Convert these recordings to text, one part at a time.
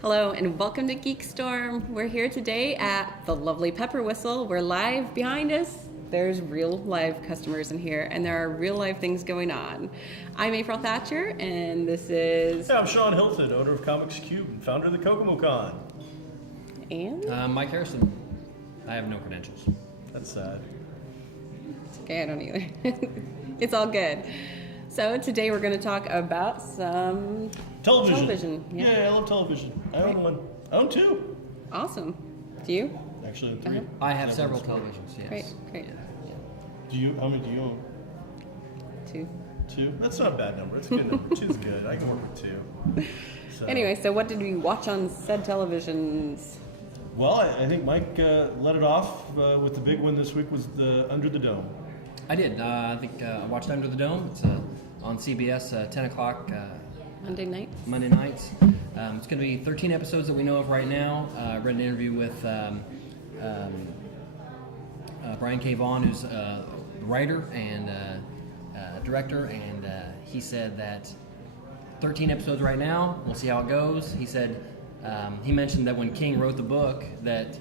Hello and welcome to GeekStorm. We're here today at the lovely Pepper Whistle. We're live behind us. There's real live customers in here and there are real live things going on. I'm April Thatcher and this is... Hey, I'm Shawn Hilton, owner of Comics Cube and founder of the Kokomo Con. And? Mike Harrison. I have no credentials. That's sad. It's okay, I don't either. It's all good. So today we're going to talk about some... Television. Yeah. I love television. I own one. I own two. Awesome. Do you? Actually, I own three. I have several televisions, yes. Great. Yeah. How many do you own? Two? That's not a bad number. It's a good number. Two's good. I can work with two. So. Anyway, so what did we watch on said televisions? Well, I think Mike let it off with the big one this week was the Under the Dome. I did. I think I watched Under the Dome. It's on CBS, 10 o'clock. Monday nights. It's going to be 13 episodes that we know of right now. I read an interview with Brian K. Vaughan, who's a writer and director, and he said that 13 episodes right now. We'll see how it goes. He said he mentioned that when King wrote the book that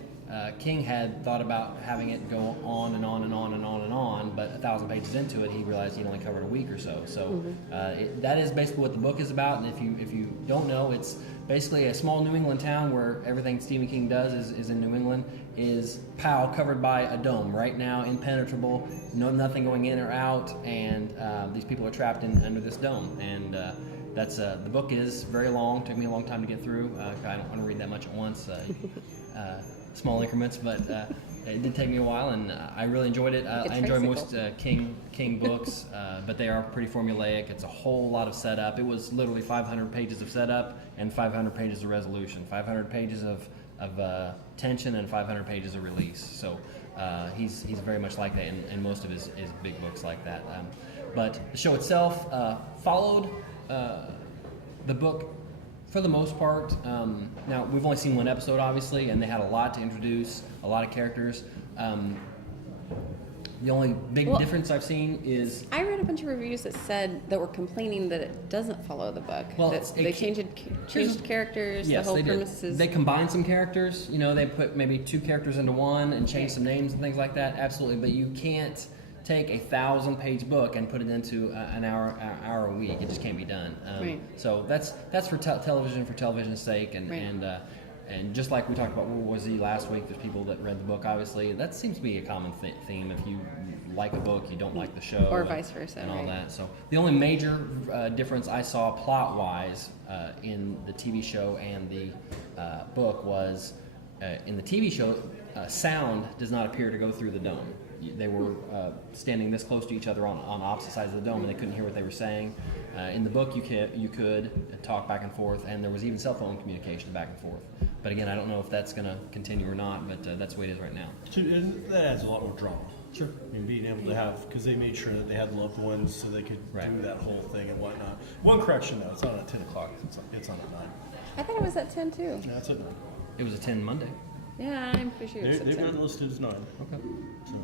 King had thought about having it go on and on and on and on and on, but 1,000 pages into it, he realized he'd only covered a week or so. So that is basically what the book is about. And if you don't know, it's basically a small New England town where everything Stephen King does is in New England, is covered by a dome right now, impenetrable, nothing going in or out, and these people are trapped under this dome. And that's the book is very long. Took me a long time to get through. I don't want to read that much at once. Small increments, but it did take me a while, and I really enjoyed it. I enjoy most King books, but they are pretty formulaic. It's a whole lot of setup. It was literally 500 pages of setup and 500 pages of resolution, 500 pages of tension and 500 pages of release. So he's very much like that, and most of his big books like that. But the show itself followed the book for the most part. Now, we've only seen one episode, obviously, and they had a lot to introduce, a lot of characters. The only big difference I've seen is... I read a bunch of reviews that were complaining that it doesn't follow the book. Well, they changed characters, yes, the whole they premise did. is... They combined some characters. They put maybe two characters into one and changed some names and things like that. Absolutely, but you can't take a 1,000-page book and put it into an hour a week. It just can't be done. Right. So that's for television, for television's sake, and just like we talked about World War Z last week, there's people that read the book. Obviously, that seems to be a common theme. If you like a book, you don't like the show, or vice versa, and all right. that. So the only major difference I saw plot-wise in the TV show and the book was in the TV show, sound does not appear to go through the dome. They were standing this close to each other on opposite sides of the dome, and they couldn't hear what they were saying. In the book, you could talk back and forth, and there was even cell phone communication back and forth. But again, I don't know if that's going to continue or not, but that's the way it is right now. And that adds a lot more drama. Sure. I mean, being able to have, because they made sure that they had loved ones so they could do that whole thing and whatnot. One correction, though, it's not at 10 o'clock, it's on at 9. I thought it was at 10 too. Yeah, it's at 9. It was a 10 Monday. Yeah, I'm pretty sure it's at 10. They've got it listed as 9. Okay. So.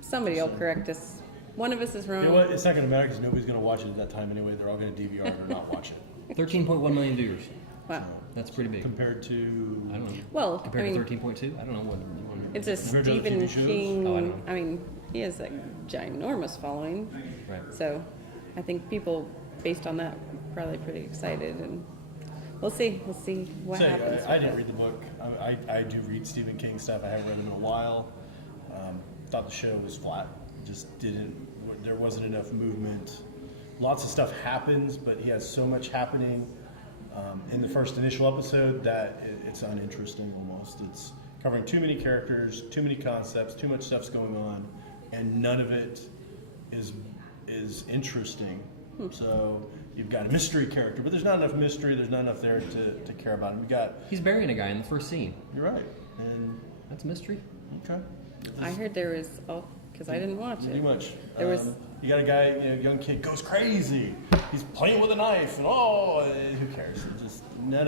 Somebody will correct us. One of us is wrong. You know what? It's not going to matter because nobody's going to watch it at that time anyway. They're all going to DVR it or not watch it. 13.1 million viewers. Wow. So, that's pretty big. Compared to... I don't know. Well, compared to 13.2? I don't know what... It's a Stephen King... Oh, I don't know. I mean, he has a ginormous following. Right. So, I think people, based on that, are probably pretty excited. And we'll see. We'll see what happens. I didn't read the book. I do read Stephen King stuff. I haven't read it in a while. Thought the show was flat. Just didn't... There wasn't enough movement. Lots of stuff happens, but he has so much happening in the first initial episode that it's uninteresting almost. It's covering too many characters, too many concepts, too much stuff's going on, and none of it is interesting. So you've got a mystery character, but there's not enough mystery. There's not enough there to care about him. He's burying a guy in the first scene. You're right, and that's mystery. Okay. I heard there was... because I didn't watch it. Pretty much. There was... You got a guy, young kid goes crazy. He's playing with a knife, and who cares? None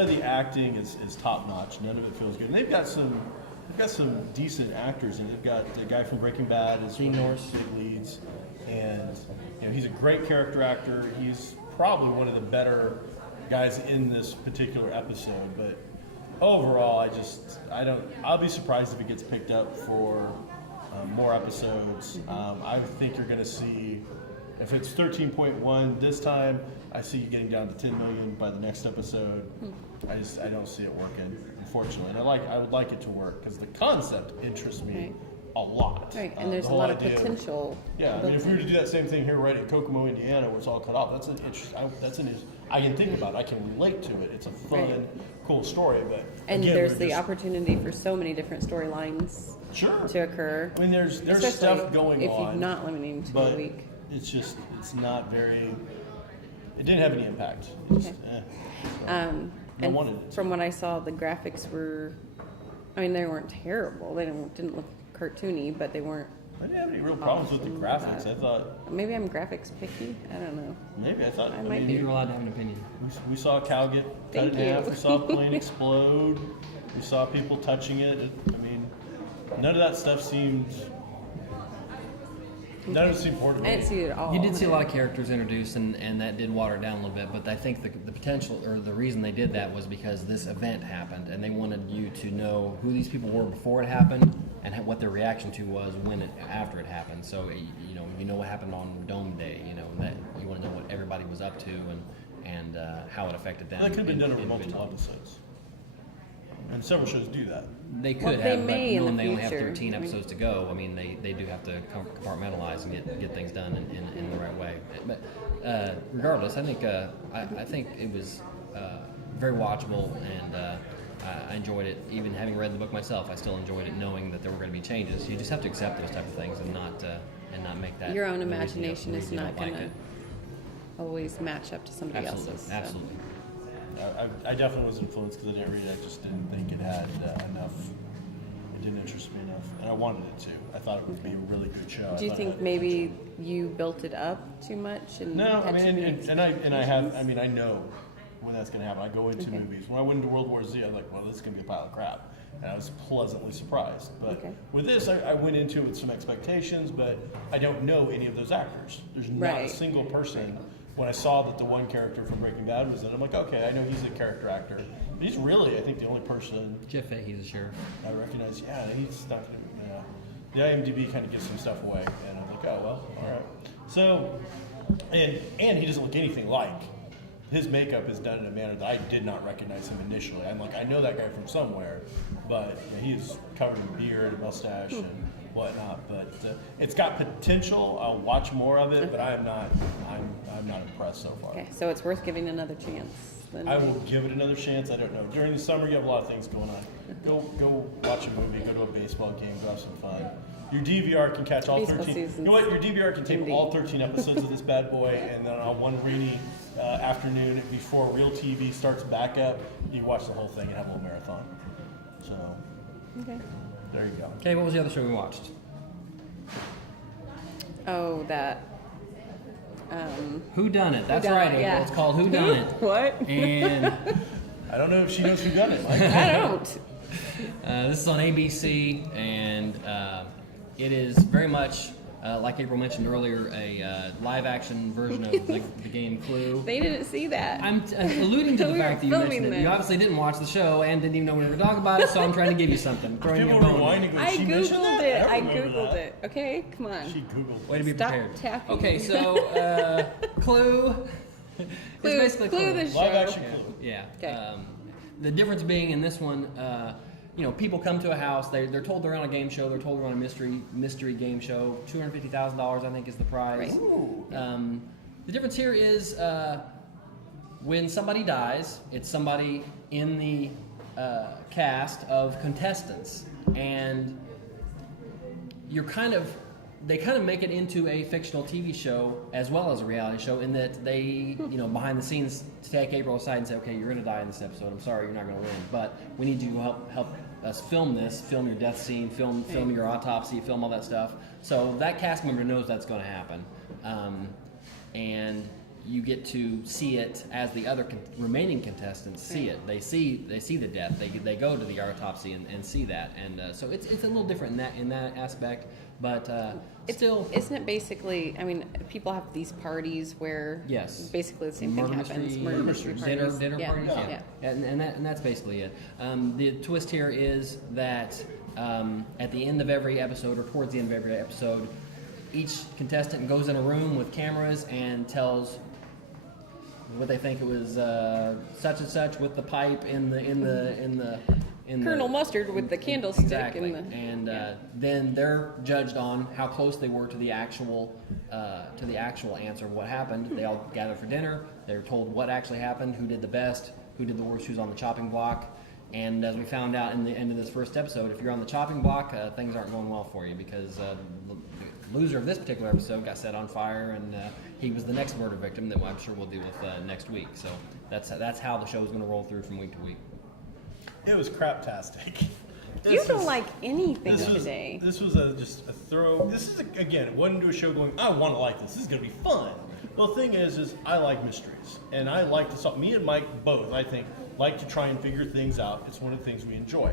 of the acting is top notch. None of it feels good. And they've got some decent actors, and they've got the guy from Breaking Bad as one of the big leads, and he's a great character actor. He's probably one of the better guys in this particular episode, but overall, I'll be surprised if it gets picked up for more episodes. I think you're going to see, if it's 13.1 this time, I see you getting down to 10 million by the next episode. I don't see it working, unfortunately. And I would like it to work because the concept interests me a lot. Right, and there's a lot of potential. Yeah, I mean, if we were to do that same thing here right in Kokomo, Indiana, where it's all cut off, I can think about it. I can relate to it. It's a fun, cool story. But and again, there's the opportunity for so many different storylines to occur. I mean, there's stuff going if on. you're not limiting to but a week. It's not very. It didn't have any impact. It just, I wanted it. From what I saw, the graphics were. I mean, they weren't terrible. They didn't look cartoony, but they weren't. I didn't have any real problems with the graphics. I thought maybe I'm graphics picky. I don't know. maybe I thought I might be. You're allowed to have an opinion. We saw a cow get cut in half. We saw a plane explode. We saw people touching it. I mean, none of that stuff seemed. None of it seemed important. I didn't see it at all. You did see a lot of characters introduced, and that did water it down a little bit. But I think the potential, or the reason they did that, was because this event happened, and they wanted you to know who these people were before it happened, and what their reaction to was after it happened. So you know what happened on Dome Day. You know that you want to know what everybody was up to and how it affected them. That could have been done over multiple episodes. And several shows do that. They could Well, they have, may but in knowing the they only have future. 13 episodes to go, I mean, they do have to compartmentalize and get things done in the right way. But regardless, I think it was very watchable, and I enjoyed it. Even having read the book myself, I still enjoyed it, knowing that there were going to be changes. You just have to accept those type of things and not make that Your own the reason imagination you is don't not like going to it. always match up to somebody Absolutely, else's. absolutely. I definitely was influenced because I didn't read it. I just didn't think it had enough. It didn't interest me enough, and I wanted it to. I thought it would be a really good show. Do you think maybe you built it up too much? And No, I had too mean, many I know when that's going to happen. I go into movies. When I went into World War Z, I was like, well, this is going to be a pile of crap. And I was pleasantly surprised. But with this, I went into it with some expectations, but I don't know any of those actors. There's not a single person. When I saw that the one character from Breaking Bad was in it, I'm like, okay, I know he's a character actor. But he's really, I think, the only person Jeff Fahey's a sheriff. I recognize. Yeah, he's not going to, the IMDb kind of gives some stuff away. And I'm like, oh, well, all right. So, and he doesn't look anything like. His makeup is done in a manner that I did not recognize him initially. I'm like, I know that guy from somewhere, but he's covered in beard and mustache and whatnot. But it's got potential. I'll watch more of it, but I'm not impressed so far. Okay, so it's worth giving another chance. Then. I will give it another chance. I don't know. During the summer, you have a lot of things going on. Go watch a movie. Go to a baseball game. Go have some fun. Your DVR can catch all Baseball 13. You season's know what? Your DVR can tape ending. all 13 episodes of this bad boy, and then on one rainy afternoon before real TV starts back up, you watch the whole thing and have a little marathon. So, there you go. Okay, what was the other show we watched? Oh, that. Whodunnit. That's Whodunnit, right. yeah. It's called Whodunnit. What? And I don't know if she knows who done it. I don't. this is on ABC, and it is very much, like April mentioned earlier, a live-action version of the game Clue. They didn't see that. I'm alluding to the We were fact that you mentioned filming it. You this. obviously didn't watch the show and didn't even know we were going to talk about it, so I'm trying to give you something. Throwing you a People bone. rewind and go, I she mentioned googled that? it. don't I remember googled that. it. Okay, come on. She googled Way to it. be Stop prepared. tapping. Okay, so Clue. It's basically Clue the show. Live action Clue. Yeah. Okay. The difference being in this one, people come to a house. They're told they're on a game show. They're told they're on a mystery game show. $250,000, I think, is the prize. Right. The difference here is when somebody dies, it's somebody in the cast of contestants, and they kind of make it into a fictional TV show as well as a reality show, in that they, behind the scenes, take April aside and say, okay, you're going to die in this episode. I'm sorry, you're not going to win, but we need you to help us film your death scene, film your autopsy, film all that stuff. So that cast member knows that's going to happen, and you get to see it as the other remaining contestants see it. They see the death. They go to the autopsy and see that, and so it's a little different in that aspect. But It's still, isn't it basically? I mean, people have these parties where yes, basically the same thing happens. Murder mystery parties. dinner Yeah. parties, Yeah. and that's basically it. The twist here is that at the end of every episode, or towards the end of every episode, each contestant goes in a room with cameras and tells what they think it was such and such with the pipe in the Colonel Mustard with the candlestick. exactly, And then they're judged on how close they were to the actual answer of what happened. They all gather for dinner. They're told what actually happened, who did the best, who did the worst, who's on the chopping block. And as we found out in the end of this first episode, if you're on the chopping block, things aren't going well for you, because the loser of this particular episode got set on fire, and he was the next murder victim that I'm sure we'll deal with next week. So that's how the show is going to roll through from week to week. It was craptastic. you don't like anything today. This was just a thorough. This is again, it wasn't into a show going, I want to like this. This is going to be fun. Well, the thing is I like mysteries, and I like to solve. Me and Mike both, I think, like to try and figure things out. It's one of the things we enjoy.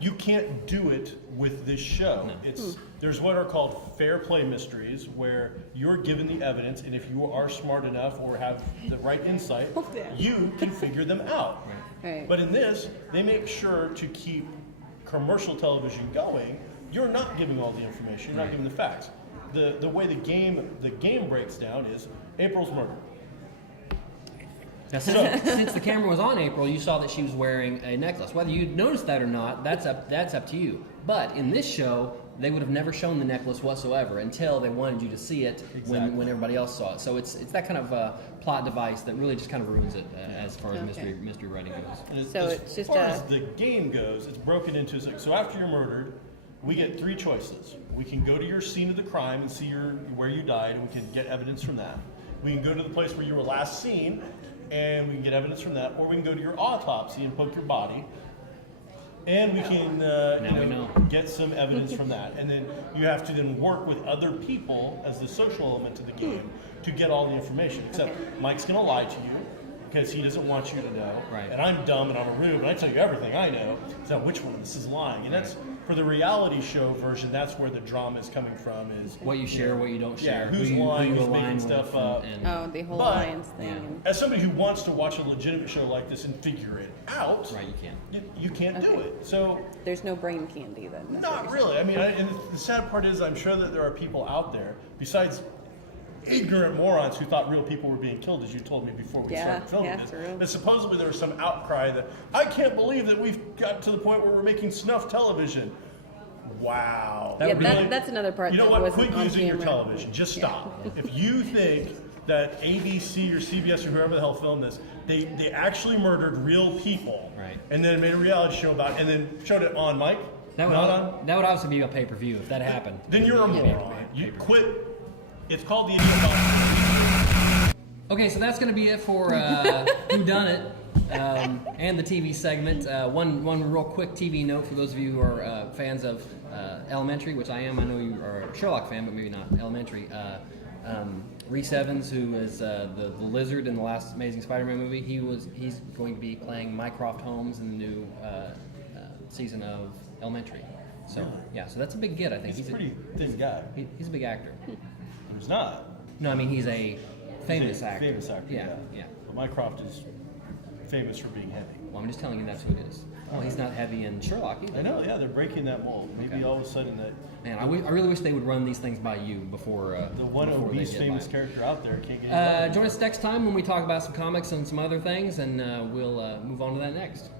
You can't do it with this show. No. There's what are called fair play mysteries, where you're given the evidence, and if you are smart enough or have the right insight, you can figure them out. Right. But in this, they make sure to keep commercial television going. You're not giving all the information. You're not giving the facts. The way the game breaks down is April's murdered. Now, since the camera was on April, you saw that she was wearing a necklace. Whether you noticed that or not, that's up to you. But in this show, they would have never shown the necklace whatsoever until they wanted you to see it when everybody else saw it. So it's that kind of plot device that really just kind of ruins it as far as mystery writing goes. And So as it's just far as the game goes, it's broken into so after you're murdered, we get three choices. We can go to your scene of the crime and see where you died, and we can get evidence from that. We can go to the place where you were last seen, and we can get evidence from that, or we can go to your autopsy and poke your body, and we can get some evidence from that. And then you have to then work with other people as the social element of the game to get all the information. Except Mike's going to lie to you because he doesn't want you to know. Right. And I'm dumb and I'm a rube, and I tell you everything I know. So which one of this is lying? And that's for the reality show version. That's where the drama is coming from. Is what you share, what you don't share. Who's lying, who's making stuff up. the whole alliance thing. As somebody who wants to watch a legitimate show like this and figure it out, right, you can't. You can't do it. So there's no brain candy then. That's not really. I mean, and the sad part is, I'm sure that there are people out there besides ignorant morons who thought real people were being killed, as you told me before we started filming this. And supposedly there was some outcry that I can't believe that we've got to the point where we're making snuff television. Wow. That's another part. You know that what? wasn't Quit on using your camera. television. Just stop. If you think that ABC or CBS or whoever the hell filmed this, they actually murdered real people, right, and then made a reality show about it, and then showed it on, Mike? That would obviously be a pay-per-view if that happened. Then you're a moron. You quit. It's called the Idiot. Okay, so that's going to be it for Whodunnit and the TV segment. One real quick TV note for those of you who are fans of Elementary, which I am. I know you are a Sherlock fan, but maybe not Elementary. Rhys Evans, who is the lizard in the last Amazing Spider-Man movie, he's going to be playing Mycroft Holmes in the new season of Elementary. So so that's a big get, I think. He's a pretty thin guy. He's a big actor. He's not. No, I mean he's a famous actor. Famous actor. Yeah. But Mycroft is famous for being heavy. Well, I'm just telling you that's who it is. Well, he's not heavy in Sherlock either. I know. Yeah, they're breaking that mold. Maybe all of a sudden that. Man, I really wish they would run these things by you before. The one obese famous character out there can't get. Join us next time when we talk about some comics and some other things, and we'll move on to that next.